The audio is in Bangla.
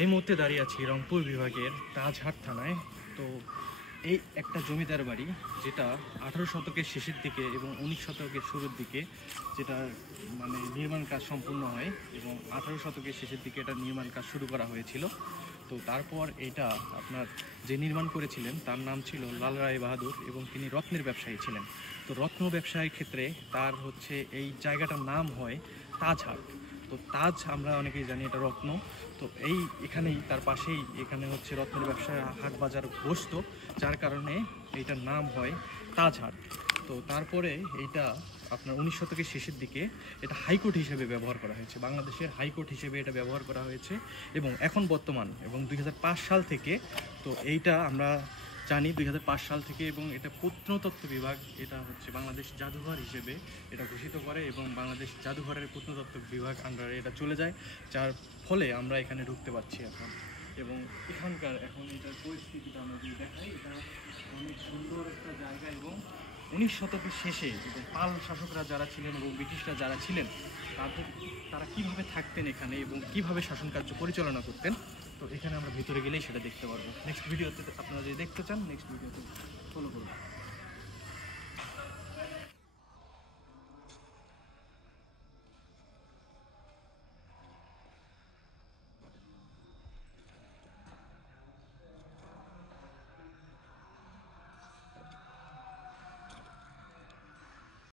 এই মুহূর্তে দাঁড়িয়ে আছি রংপুর বিভাগের তাজহাট থানায়। তো এই একটা জমিদার বাড়ি, যেটা 18 শতকের শেষের দিকে এবং 19 শতকের শুরুর দিকে যেটা মানে নির্মাণ কাজ সম্পূর্ণ হয়, এবং 18 শতকের শেষের দিকে এটা নির্মাণ কাজ শুরু করা হয়েছিল। তো তারপর এটা আপনার যে নির্মাণ করেছিলেন তার নাম ছিল লাল রায় বাহাদুর, এবং তিনি রত্নের ব্যবসায়ী ছিলেন। তো রত্ন ব্যবসায়ীর ক্ষেত্রে তার হচ্ছে এই জায়গাটার নাম হয় তাজহাট। তো তাজ আমরা অনেকেই জানি এটা রত্ন। তো এখানেই তার পাশেই এখানে হচ্ছে রত্নের ব্যবসায় হাট বাজার বসতো, যার কারণে এইটার নাম হয় তাজহাট। তো তারপরে এইটা আপনার 19 শতকের শেষের দিকে এটা হাইকোর্ট হিসেবে ব্যবহার করা হয়েছে, বাংলাদেশের হাইকোর্ট হিসেবে এটা ব্যবহার করা হয়েছে। এবং এখন বর্তমান এবং 2005 সাল থেকে, তো এইটা আমরা জানি 2005 সাল থেকে, এবং এটা প্রত্নতত্ত্ব বিভাগ এটা হচ্ছে বাংলাদেশ জাদুঘর হিসেবে এটা ঘোষিত করে, এবং বাংলাদেশ জাদুঘরের প্রত্নতত্ত্ব বিভাগ আন্ডারে এটা চলে যায়, যার ফলে আমরা এখানে ঢুকতে পারছি এখন। এবং এখানকার এখন এটার পরিস্থিতিটা আমরা যদি দেখাই, এটা অনেক সুন্দর একটা জায়গা। এবং 19 শতকের শেষে এবং পাল শাসকরা যারা ছিলেন এবং ব্রিটিশরা যারা ছিলেন তারা কীভাবে থাকতেন এখানে এবং কীভাবে শাসন কার্য পরিচালনা করতেন, তো এখানে আমরা ভিতরে গেলেই সেটা দেখতে পারবো। নেক্সট ভিডিওতে আপনারা যদি দেখতে চান, নেক্সট ভিডিওতে ফলো করুন।